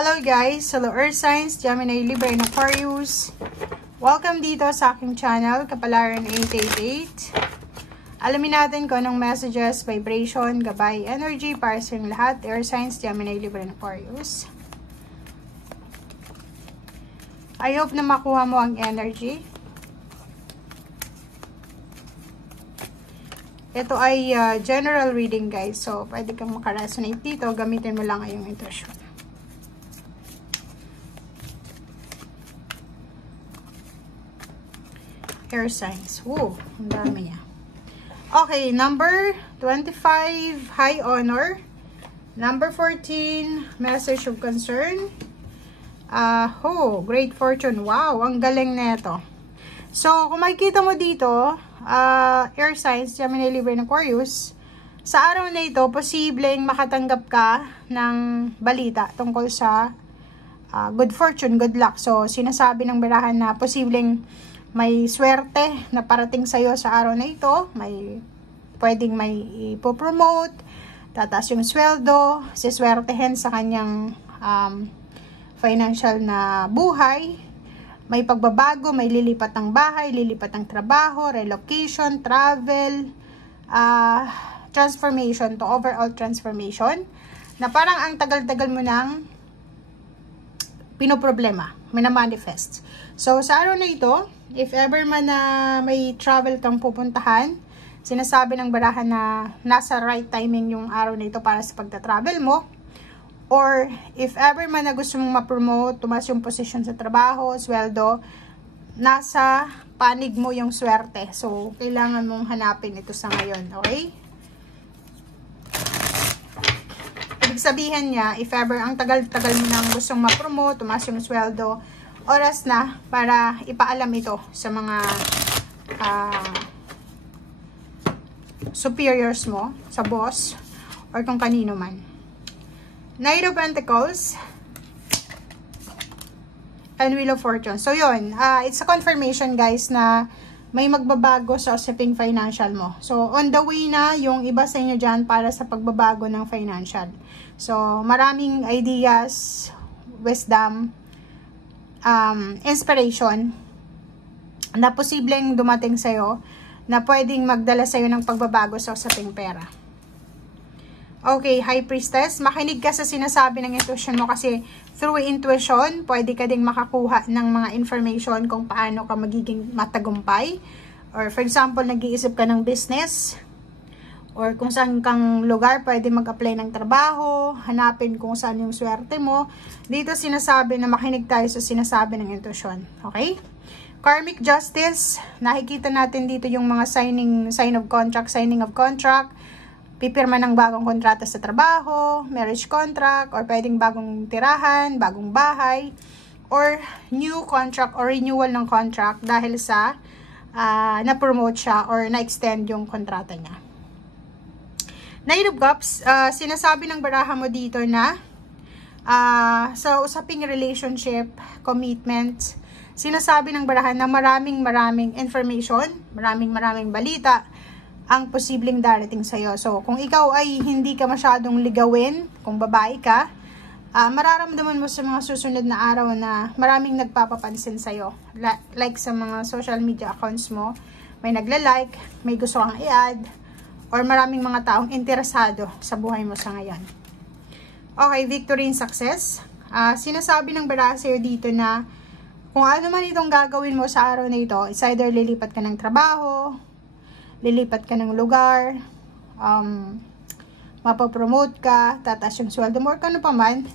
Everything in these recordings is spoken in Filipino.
Hello guys! Hello Earth Signs, Gemini, Libra, and Aquarius. Welcome dito sa aking channel, Kapalaran 888. Alamin natin kung anong messages, vibration, gabay, energy para sa inyong lahat. Earth Signs, Gemini, Libra, and Aquarius. I hope na makuha mo ang energy. Ito ay general reading guys. So, pwede kang makaresonate dito. Gamitin mo lang yung intuition. Air signs. Woo, ang dami niya. Okay, number 25, high honor. Number 14, message of concern. Great fortune. Wow, ang galing nito. So, kung makikita mo dito, air signs, Gemini, Libra, and Aquarius, sa araw na ito, posibleng makatanggap ka ng balita tungkol sa good fortune, good luck. So, sinasabi ng barahan na posibleng may swerte na parating sa'yo sa araw na ito. Pwedeng may ipopromote, tataas yung sweldo, siswertehin sa kanyang financial na buhay. May pagbabago, may lilipat ng bahay, lilipat ng trabaho, relocation, travel, transformation to overall transformation. Na parang ang tagal-tagal mo nang pinoproblema, minamanifest. So, sa araw na ito, if ever man na may travel kang pupuntahan, sinasabi ng barahan na nasa right timing yung araw na ito para sa pagta-travel mo. Or if ever man na gusto mong ma-promote, tumas yung position sa trabaho, sweldo, nasa panig mo yung swerte. So, kailangan mong hanapin ito sa ngayon, okay? Ibig sabihin niya, if ever ang tagal-tagal mo nang gustong ma-promote, tumas yung sweldo, oras na para ipaalam ito sa mga superiors mo, sa boss, or kung kanino man. Knight of Pentacles and Wheel of Fortune. So, yun. It's a confirmation, guys, na may magbabago sa usaping financial mo. So, on the way na yung iba sa inyo dyan para sa pagbabago ng financial. So, maraming ideas, wisdom, inspiration na posibleng dumating sa'yo na pwedeng magdala sa'yo ng pagbabago sa usaping pera. Okay, High Priestess, makinig ka sa sinasabi ng intuition mo kasi through intuition, pwede ka ding makakuha ng mga information kung paano ka magiging matagumpay. Or for example, nag-iisip ka ng business or kung saan kang lugar pwede mag-apply ng trabaho, hanapin kung saan yung swerte mo. Dito sinasabi na makinig tayo sa sinasabi ng intuition. Okay? Karmic Justice, nakikita natin dito yung mga signing of contract, pipirma ng bagong kontrata sa trabaho, marriage contract, or pwedeng bagong tirahan, bagong bahay, or new contract or renewal ng contract dahil sa na-promote siya or na-extend yung kontrata niya. Knight of Cups, sinasabi ng baraha mo dito na sa usaping relationship, commitment, sinasabi ng barahan na maraming information, maraming balita ang posibleng darating sa'yo. So, kung ikaw ay hindi ka masyadong ligawin, kung babae ka, mararamdaman mo sa mga susunod na araw na maraming nagpapapansin sa'yo. Like sa mga social media accounts mo, may nagla-like, may gusto kang i-add, or maraming mga taong interesado sa buhay mo sa ngayon. Okay, victory and success. Sinasabi ng baraha sa'yo dito na kung ano man itong gagawin mo sa araw na ito, it's either lilipat ka ng trabaho, lilipat ka ng lugar, mapapromote ka, tataas yung sweldo mo, or kano pa man,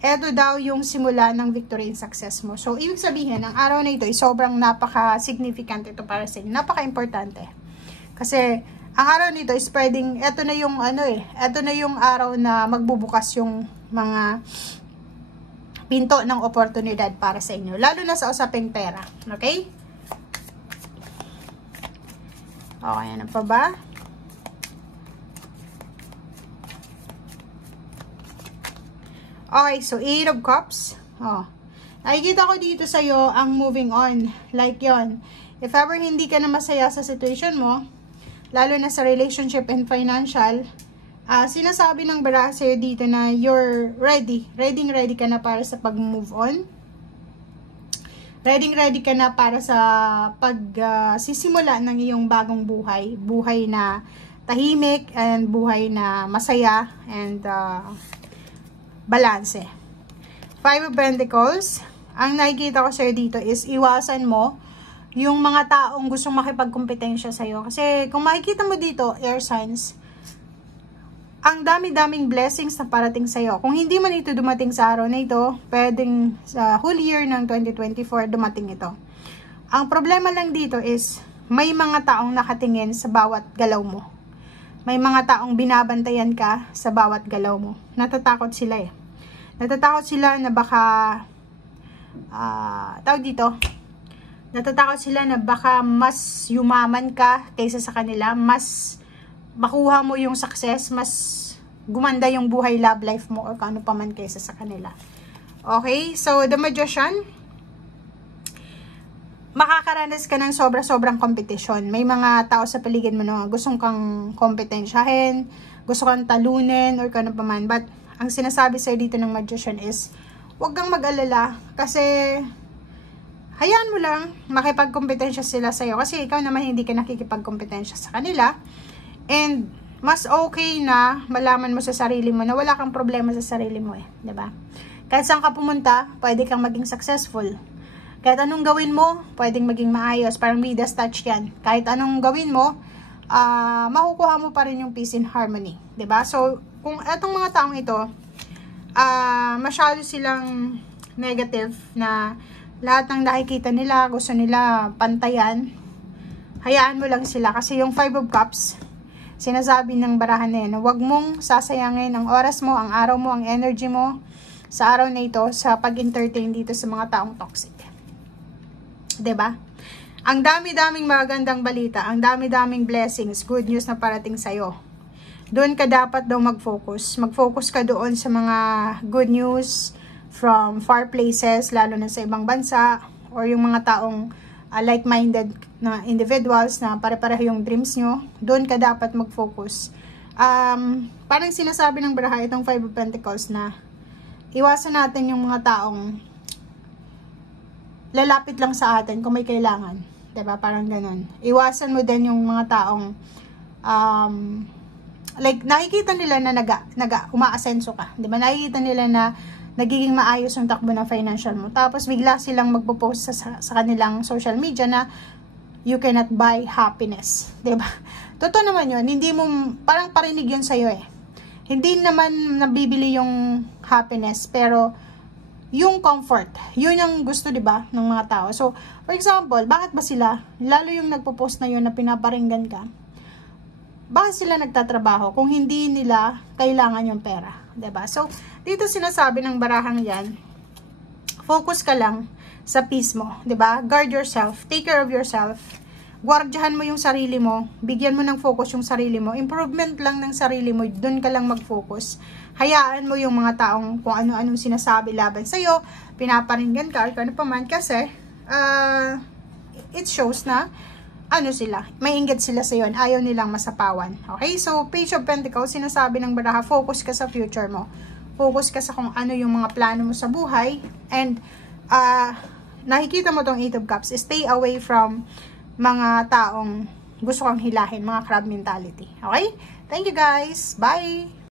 eto daw yung simula ng victory and success mo. So, ibig sabihin, ang araw na ito ay sobrang napaka-significant ito para sa inyo. Napaka-importante. Kasi, ang araw nito is pwedeng, eto na yung eto na yung araw na magbubukas yung mga pinto ng oportunidad para sa inyo. Lalo na sa usaping pera. Okay? Okay, ano pa ba? Okay, so 8 of Cups. Nakikita ko dito sa'yo ang moving on. Like yon. If ever hindi ka na masaya sa situation mo, lalo na sa relationship and financial, Sinasabi ng baraha sa'yo dito na you're ready. Ready ka na para sa pag-move on. Ready ka na para sa pag-sisimula ng iyong bagong buhay. Buhay na tahimik and buhay na masaya and balanse. Five of Pentacles. Ang nakikita ko sa'yo dito is iwasan mo yung mga taong gustong makipagkompetensya sa'yo. Kasi kung makikita mo dito, air signs, ang dami-daming blessings na parating sa'yo. Kung hindi man ito dumating sa araw na ito, pwedeng sa whole year ng 2024 dumating ito. Ang problema lang dito is, may mga taong nakatingin sa bawat galaw mo. May mga taong binabantayan ka sa bawat galaw mo. Natatakot sila eh. Natatakot sila na baka, natatakot sila na baka mas yumaman ka kaysa sa kanila, mas makuha mo yung success, mas gumanda yung buhay, love life mo, o kano pa man kaysa sa kanila. Okay? So, the Magician, makakaranas ka ng sobra-sobrang competition. May mga tao sa paligid mo na gustong kang kompetensyahin, gusto kang talunin, or kano pa man. But, ang sinasabi sa'yo dito ng Magician is, huwag kang mag-alala, kasi hayaan mo lang makipagkompetensya sila sa'yo kasi ikaw naman hindi ka nakikipagkompetensya sa kanila. And mas okay na malaman mo sa sarili mo na wala kang problema sa sarili mo eh, 'di ba? Kahit saan ka pumunta, pwede kang maging successful. Kahit anong gawin mo, pwedeng maging maayos. Parang Midas touch 'yan. Kahit anong gawin mo, makukuha mo pa rin yung peace and harmony, 'di ba? So, kung etong mga taong ito, masyado silang negative na lahat ng nakikita nila, gusto nila pantayan, hayaan mo lang sila. Kasi yung Five of Cups, sinasabi ng barahan na yun, huwag mong sasayangin ang oras mo, ang araw mo, ang energy mo sa araw na ito sa pag-entertain dito sa mga taong toxic. 'Di ba? Ang dami-daming magagandang balita, ang dami-daming blessings, good news na parating sa'yo. Doon ka dapat daw mag-focus. Mag-focus ka doon sa mga good news from far places, lalo na sa ibang bansa, or yung mga taong like-minded na individuals na pare-pareho yung dreams nyo. Doon ka dapat mag-focus. Parang sinasabi ng baraha itong Five of Pentacles na iwasan natin yung mga taong lalapit lang sa atin kung may kailangan. 'Di ba? Parang ganun. Iwasan mo din yung mga taong like nakikita nila na umaasenso ka. 'Di ba? Nakikita nila na nagiging maayos yung takbo ng financial mo. Tapos bigla silang magpo-post sa kanilang social media na you cannot buy happiness. 'Di ba? Totoo naman 'yun. Hindi mo, parang parinig 'yun sa iyo eh. Hindi naman nabibili yung happiness, pero yung comfort, yun yung gusto, 'di ba, ng mga tao. So, for example, bakit ba sila, lalo yung nagpo-post na 'yun na pinaparinggan ka, bakit sila nagtatrabaho kung hindi nila kailangan yung pera? 'Di ba? So, dito sinasabi ng barahang 'yan, focus ka lang sa peace mo, 'di ba? Guard yourself, take care of yourself. Guardyahan mo yung sarili mo, bigyan mo ng focus yung sarili mo. Improvement lang ng sarili mo, doon ka lang mag-focus. Hayaan mo yung mga taong kung ano-anong sinasabi laban sa'yo, pinaparinggan ka, or ano pa man, kasi it shows na ano sila, may inggit sila sa yon, ayaw nilang masapawan. Okay? So, Page of Pentacles, sinasabi ng baraha, focus ka sa future mo. Focus ka sa kung ano yung mga plano mo sa buhay. And, nakikita mo tong Eight of Cups, stay away from mga taong gusto kang hilahin, mga crab mentality. Okay? Thank you guys. Bye!